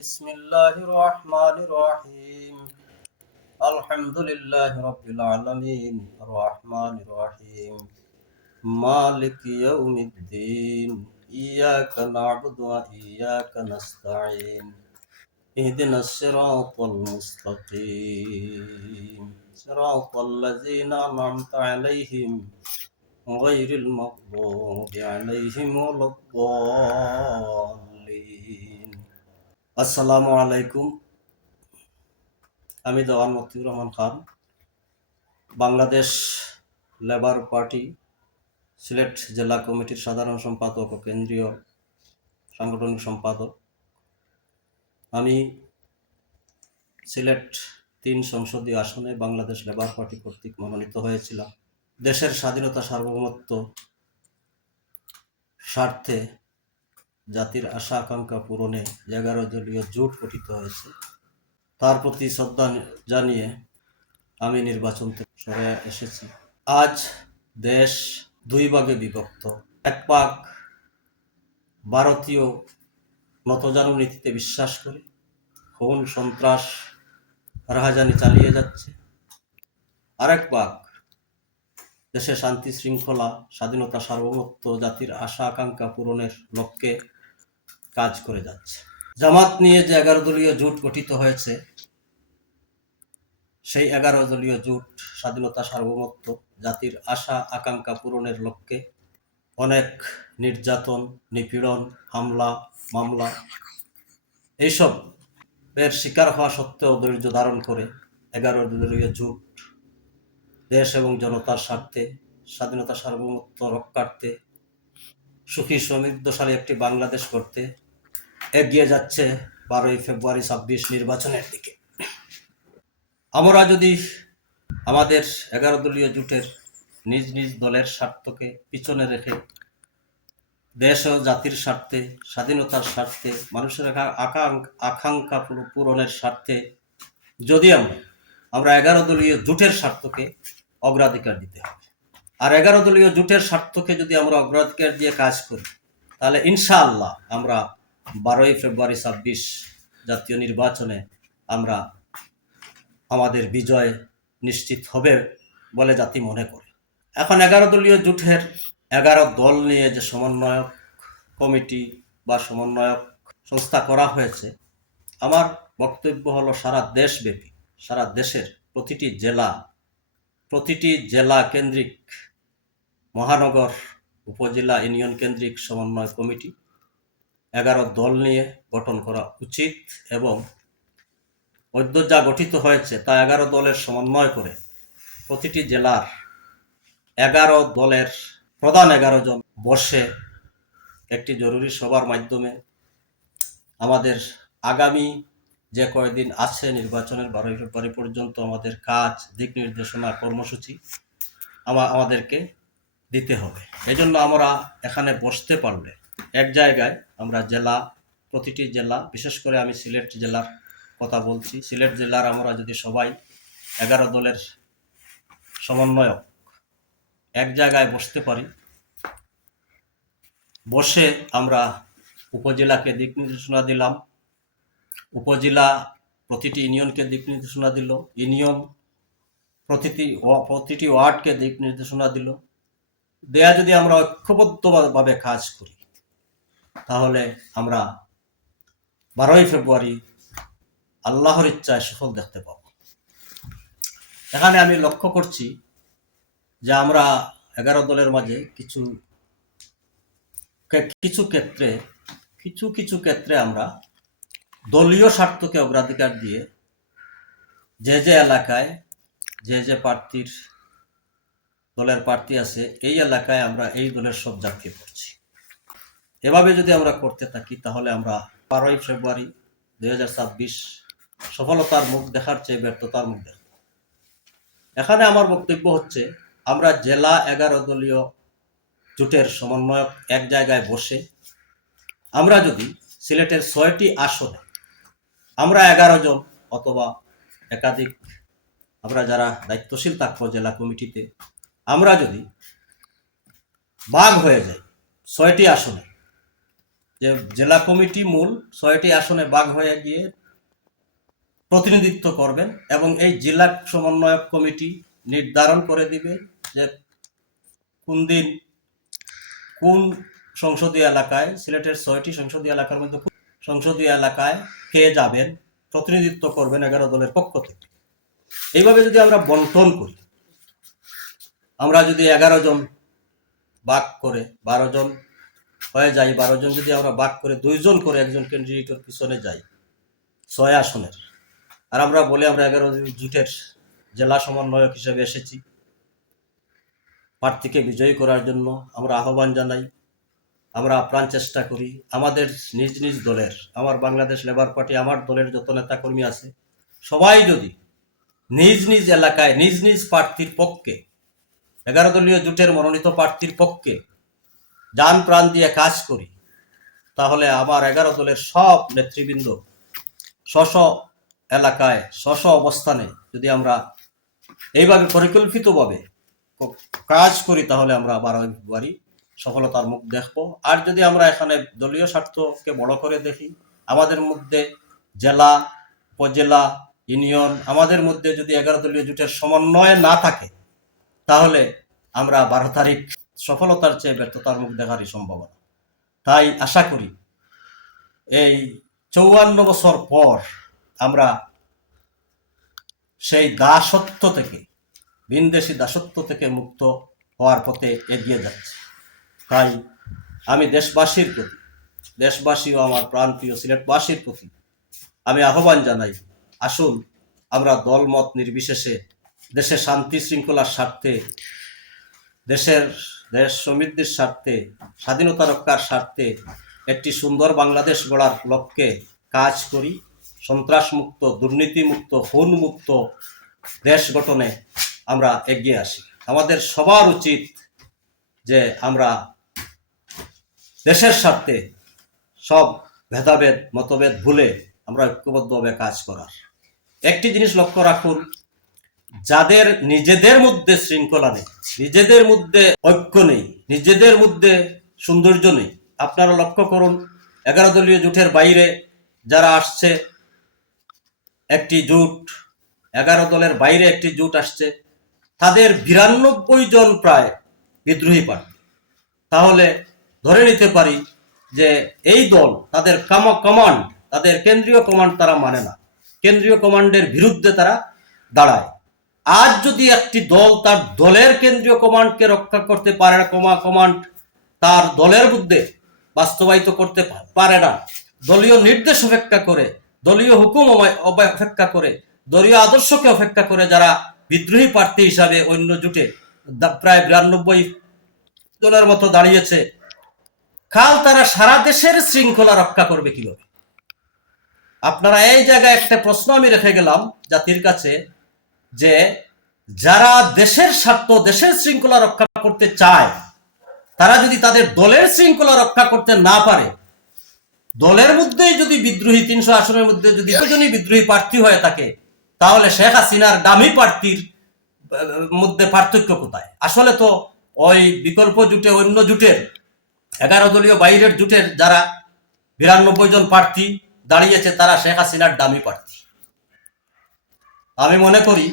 بسم الله الرحمن الرحيم الحمد لله رب العالمين الرحمن الرحيم مالك يوم الدين إياك نعبد وإياك نستعين اهدنا الصراط المستقيم صراط الذين أنعمت عليهم غير المغضوب عليهم ولا الضالين আসসালামু আলাইকুম। আমি দেওয়ান মতিউর রহমান খান, বাংলাদেশ লেবার পার্টি সিলেট জেলা কমিটির সাধারণ সম্পাদক ও কেন্দ্রীয় সাংগঠনিক সম্পাদক। আমি সিলেট ৩ সংসদীয় আসনে বাংলাদেশ লেবার পার্টি কর্তৃক মনোনীত হয়েছিলাম। দেশের স্বাধীনতা সার্বভৌমত্ব স্বার্থে জাতির আশা আকাঙ্ক্ষা পূরণে 11 দলীয় জোট গঠিত হয়েছে, তার প্রতি শ্রদ্ধা জানিয়ে আমি নির্বাচন থেকে সরে এসেছি। আজ দেশ দুই ভাগে বিভক্ত। এক ভাগ ভারতীয় নতজানু নীতিতে বিশ্বাস করে খুন সন্ত্রাস রাহাজানি চালিয়ে যাচ্ছে, আরেক ভাগ দেশে শান্তি শৃঙ্খলা স্বাধীনতা সার্বভৌমত্ব জাতির আশা আকাঙ্ক্ষা পূরণের লক্ষ্যে কাজ করে যাচ্ছে। জামাত নিয়ে যে 11 দলীয় জোট গঠিত হয়েছে, সেই 11 দলীয় জোট স্বাধীনতা সার্বভৌমত্ব জাতির আশা আকাঙ্ক্ষা পূরণের লক্ষ্যে অনেক নির্যাতন, নিপীড়ন, হামলা, মামলা এইসব এর শিকার হওয়া সত্ত্বেও ধৈর্য ধারণ করে 11 দলীয় জোট দেশ এবং জনতার স্বার্থে স্বাধীনতা সার্বভৌমত্ব রক্ষার্থে সুখী সমৃদ্ধশালী একটি বাংলাদেশ করতে এগিয়ে যাচ্ছে 12ই ফেব্রুয়ারি 26 নির্বাচনের দিকে। আমরা যদি আমাদের 11 দলীয় জোটের নিজ নিজ দলের স্বার্থকে পিছনে রেখে দেশ ও জাতির স্বার্থে স্বাধীনতার স্বার্থে মানুষের আকাঙ্ক্ষা পূরণের স্বার্থে যদি আমরা 11 দলীয় জোটের স্বার্থকে অগ্রাধিকার দিতে হবে, আর 11 দলীয় জোটের স্বার্থকে যদি আমরা অগ্রাধিকার দিয়ে কাজ করি, তাহলে ইনশাআল্লাহ আমরা 12ই ফেব্রুয়ারি 26 জাতীয় নির্বাচনে আমরা আমাদের বিজয় নিশ্চিত হবে বলে জাতি মনে করে। এখন 11 দলীয় জোটের 11 দল নিয়ে যে সমন্বয়ক কমিটি বা সমন্বয়ক সংস্থা করা হয়েছে, আমার বক্তব্য হলো সারা দেশব্যাপী, সারা দেশের প্রতিটি জেলা কেন্দ্রিক, মহানগর, উপজেলা, ইউনিয়ন কেন্দ্রিক সমন্বয় কমিটি 11 দল নিয়ে গঠন করা উচিত এবং অদ্য যা গঠিত হয়েছে তা 11 দলের সমন্বয় করে প্রতিটি জেলার 11 দলের প্রধান 11 জন বসে একটি জরুরি সভার মাধ্যমে আমাদের আগামী যে কয়েকদিন আছে নির্বাচনের 12ই ফেব্রুয়ারি পর্যন্ত আমাদের কাজ, দিক নির্দেশনা, কর্মসূচি আমাদেরকে দিতে হবে। এই জন্য আমরা এখানে বসতে পারলে এক জায়গায় আমরা প্রতিটি জেলা, বিশেষ করে আমি সিলেট জেলার কথা বলছি, সিলেট জেলার আমরা যদি সবাই 11 দলের সমন্বয়ক এক জায়গায় বসতে পারি, বসে আমরা উপজেলাকে দিক নির্দেশনা দিলাম, উপজেলা প্রতিটি ইউনিয়নকে দিক নির্দেশনা দিল, ইউনিয়ন প্রতিটি ওয়ার্ডকে দিক নির্দেশনা দিল, দেয়া যদি আমরা ঐক্যবদ্ধভাবে কাজ করি, তাহলে আমরা 12ই ফেব্রুয়ারি আল্লাহর ইচ্ছায় সফল দেখতে পাব। এখানে আমি লক্ষ্য করছি যে আমরা 11 দলের মাঝে কিছু ক্ষেত্রে আমরা দলীয় স্বার্থকে অগ্রাধিকার দিয়ে যে এলাকায় যে দলের প্রার্থী আছে এই এলাকায় আমরা এই দলের সব ঝাঁপিয়ে পড়ছি। এভাবে যদি আমরা করতে থাকি, তাহলে আমরা 12ই ফেব্রুয়ারি 2026 সফলতার মুখ দেখার চেয়ে ব্যর্থতার মুখ দেখব। এখানে আমার বক্তব্য হচ্ছে, আমরা জেলা 11 দলীয় জোটের সমন্বয়ক এক জায়গায় বসে আমরা যদি সিলেটের 6টি আসনে আমরা 11 জন অথবা একাধিক আমরা যারা দায়িত্বশীল থাকবো জেলা কমিটিতে, আমরা যদি ভাগ হয়ে যাই 6টি আসনে, যে জেলা কমিটি মূল 6টি আসনে ভাগ হয়ে গিয়ে প্রতিনিধিত্ব করবেন এবং এই জেলা সমন্বয়ক কমিটি নির্ধারণ করে দিবে যে কোন দিন কোন সংসদীয় এলাকায়, সিলেটের 6টি সংসদীয় এলাকার মধ্যে সংসদীয় এলাকায় কে যাবেন, প্রতিনিধিত্ব করবেন 11 দলের পক্ষ থেকে। এইভাবে যদি আমরা বন্টন করি, আমরা যদি 11 জন ভাগ করে 12 জন হয়ে যায়, 12 জন যদি আমরা ভাগ করে 2 জন করে একজন ক্যান্ডিডেটের পিছনে যাই 6 আসনের, আর আমরা বলি আমরা 11 জোটের জেলা সমন্বয়ক হিসেবে এসেছি, প্রার্থীকে বিজয়ী করার জন্য আমরা আহ্বান জানাই, আমরা আপ্রাণ চেষ্টা করি আমাদের নিজ নিজ দলের, আমার বাংলাদেশ লেবার পার্টি, আমার দলের যত নেতাকর্মী আছে সবাই যদি নিজ নিজ এলাকায় নিজ নিজ প্রার্থীর পক্ষে, 11 দলীয় জোটের মনোনীত প্রার্থীর পক্ষে যান প্রাণ দিয়ে কাজ করি, তাহলে আমার 11 দলের সব নেতৃবৃন্দ স্ব এলাকায় স্ব অবস্থানে যদি আমরা এইভাবে পরিকল্পিতভাবে কাজ করি, তাহলে আমরা বারবারই সফলতার মুখ দেখব। আর যদি আমরা এখানে দলীয় স্বার্থকে বড় করে দেখি, আমাদের মধ্যে জেলা, উপজেলা, ইউনিয়ন, আমাদের মধ্যে যদি 11 দলীয় জোটের সমন্বয় না থাকে, তাহলে আমরা 12 তারিখ সফলতার চেয়ে ব্যর্থতার মুখ দেখারই সম্ভাবনা। তাই আশা করি এই 54 বছর পর আমরা সেই দাসত্ব থেকে, ভিনদেশি দাসত্ব থেকে মুক্ত হওয়ার পথে এগিয়ে যাচ্ছে। তাই আমি দেশবাসীর প্রতি, দেশবাসী ও আমার প্রাণপ্রিয় সিলেটবাসীর প্রতি আমি আহ্বান জানাই, আসুন আমরা দলমত নির্বিশেষে দেশের শান্তি শৃঙ্খলার স্বার্থে, দেশ সমৃদ্ধির স্বার্থে, স্বাধীনতা রক্ষার স্বার্থে একটি সুন্দর বাংলাদেশ গড়ার লক্ষ্যে কাজ করি। সন্ত্রাসমুক্ত, দুর্নীতিমুক্ত, খুনমুক্ত দেশ গঠনে আমরা এগিয়ে আসি। আমাদের সবার উচিত যে আমরা দেশের স্বার্থে সব ভেদাভেদ মতভেদ ভুলে আমরা ঐক্যবদ্ধভাবে কাজ করার। একটি জিনিস লক্ষ্য রাখুন, যাদের নিজেদের মধ্যে শৃঙ্খলা নেই, নিজেদের মধ্যে ঐক্য নেই, নিজেদের মধ্যে সৌন্দর্য নেই, আপনারা লক্ষ্য করুন 11 দলীয় জোটের বাইরে যারা আসছে, একটি জোট 11 দলের বাইরে একটি জোট আসছে, তাদের 92 জন প্রায় বিদ্রোহী প্রার্থী। তাহলে ধরে নিতে পারি যে এই দল, তাদের কমান্ড, তাদের কেন্দ্রীয় কমান্ড তারা মানে না, কেন্দ্রীয় কমান্ডের বিরুদ্ধে তারা দাঁড়ায়। আজ যদি একটি দল তার দলের কেন্দ্রীয় কমান্ডকে রক্ষা করতে পারে না, কমান্ড তার দলের মধ্যে বাস্তবায়িত করতে পারে না, দলীয় নির্দেশ উপেক্ষা করে, দলীয় হুকুম অপেক্ষা করে, দলীয় আদর্শকে অপেক্ষা করে যারা বিদ্রোহী প্রার্থী হিসাবে অন্য জোটে প্রায় 92 জনের মতো দাঁড়িয়েছে, কাল তারা সারা দেশের শৃঙ্খলা রক্ষা করবে কিভাবে? আপনারা এই জায়গায় একটা প্রশ্ন আমি রেখে গেলাম জাতির কাছে, যে যারা দেশের স্বার্থ, দেশের শৃঙ্খলা রক্ষা করতে চায়, তারা যদি তাদের দলের শৃঙ্খলা রক্ষা করতে না পারে, দলের মধ্যেই যদি বিদ্রোহী 300 আসনের মধ্যে যদি দুজনই বিদ্রোহী প্রার্থী হয়ে থাকে, তাহলে শেখ হাসিনার ডামি প্রার্থীর মধ্যে পার্থক্য কোথায়? আসলে তো ওই বিকল্প জোটে, অন্য জোটের 11 দলীয় বাইরের জোটের যারা 92 জন প্রার্থী দাঁড়িয়েছে, তারা শেখ হাসিনার ডামি প্রার্থী। আমি মনে করি